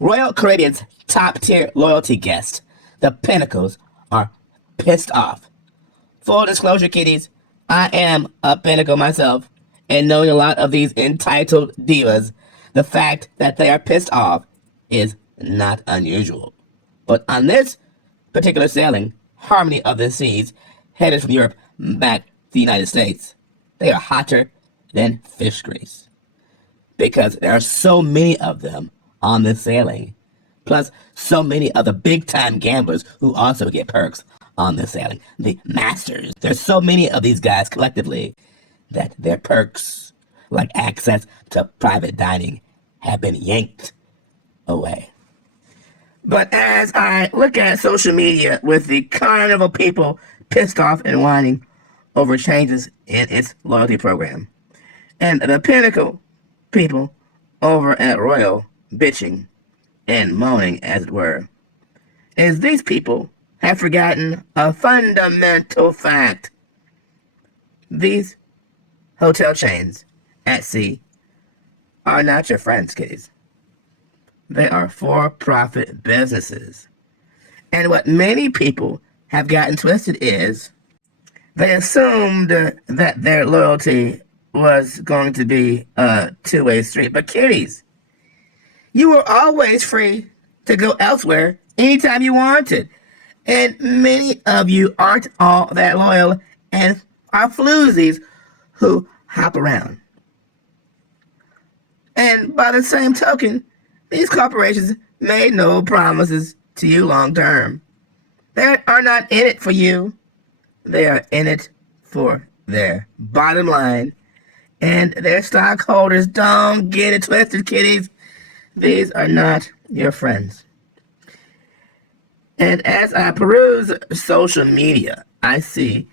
Royal Caribbean's top-tier loyalty guests, the Pinnacles, are pissed off. Full disclosure, kiddies, I am a Pinnacle myself, and knowing a lot of these entitled divas, the fact that they are pissed off is not unusual. But on this particular sailing, Harmony of the Seas, headed from Europe back to the United States, they are hotter than fish grease. Because there are so many of them on this sailing, plus so many of the big-time gamblers who also get perks on this sailing, the masters. There's so many of these guys collectively that their perks, like access to private dining, have been yanked away. But as I look at social media with the Carnival people pissed off and whining over changes in its loyalty program, and the Pinnacle people over at Royal bitching and moaning, as it were, is these people have forgotten a fundamental fact. These hotel chains at sea are not your friends, kiddies. They are for-profit businesses. And what many people have gotten twisted is they assumed that their loyalty was going to be a two-way street. But kiddies, you were always free to go elsewhere anytime you wanted. And many of you aren't all that loyal and are floozies who hop around. And by the same token, these corporations made no promises to you long term. They are not in it for you. They are in it for their bottom line and their stockholders. Don't get it twisted, kiddies. These are not your friends. And as I peruse social media, I see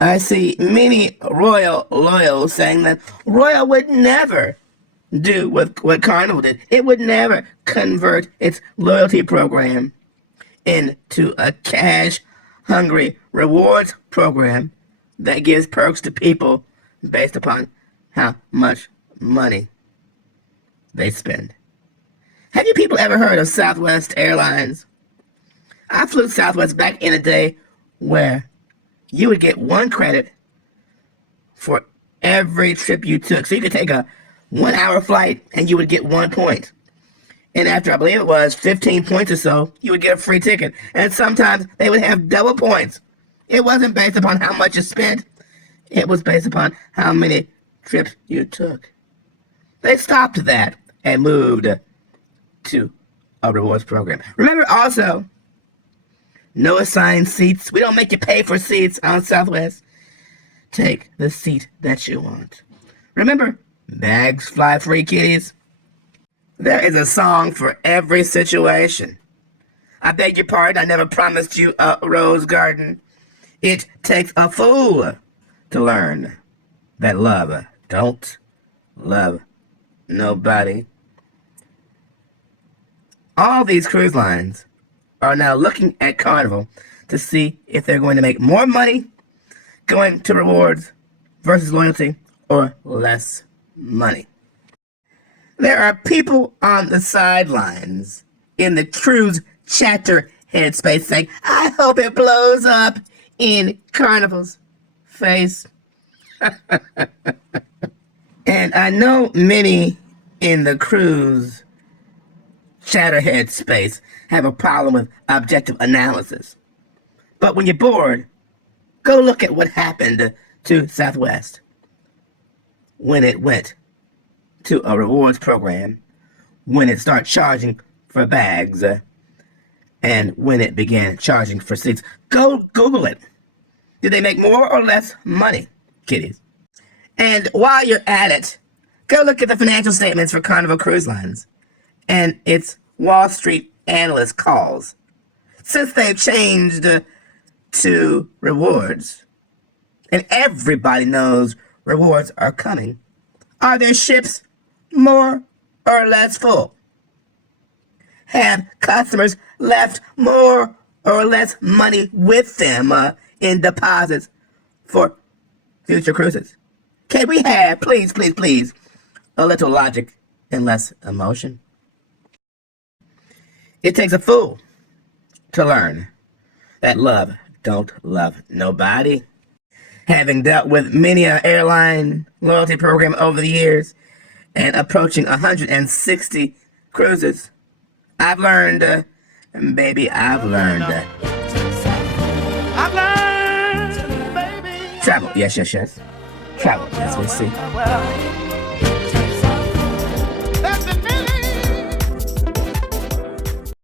many Royal loyals saying that Royal would never do what Carnival did. It would never convert its loyalty program into a cash-hungry rewards program that gives perks to people based upon how much money they spend. Have you people ever heard of Southwest Airlines? I flew Southwest back in a day where you would get 1 credit for every trip you took. So you could take a 1-hour flight and you would get 1 point. And after, I believe it was 15 points or so, you would get a free ticket. And sometimes they would have double points. It wasn't based upon how much you spent. It was based upon how many trips you took. They stopped that and moved to a rewards program. Remember also, no assigned seats. We don't make you pay for seats on Southwest. Take the seat that you want. Remember, bags fly free, kiddies. There is a song for every situation. I beg your pardon, I never promised you a rose garden. It takes a fool to learn that love don't love nobody. All these cruise lines are now looking at Carnival to see if they're going to make more money going to rewards versus loyalty or less money. There are people on the sidelines in the cruise chatter headspace saying, I hope it blows up in Carnival's face. And I know many in the cruise chatterhead space have a problem with objective analysis. But when you're bored, go look at what happened to Southwest when it went to a rewards program, when it started charging for bags, and when it began charging for seats. Go Google it. Did they make more or less money, kiddies? And while you're at it, go look at the financial statements for Carnival Cruise Lines and its Wall Street analyst calls. Since they've changed to rewards, and everybody knows rewards are coming, are their ships more or less full? Have customers left more or less money with them in deposits for future cruises? Can we have, please, a little logic and less emotion? It takes a fool to learn that love don't love nobody. Having dealt with many an airline loyalty program over the years and approaching 160 cruises, I've learned, baby, I've learned. I've learned, baby. Travel, yes. Travel, yes, we see.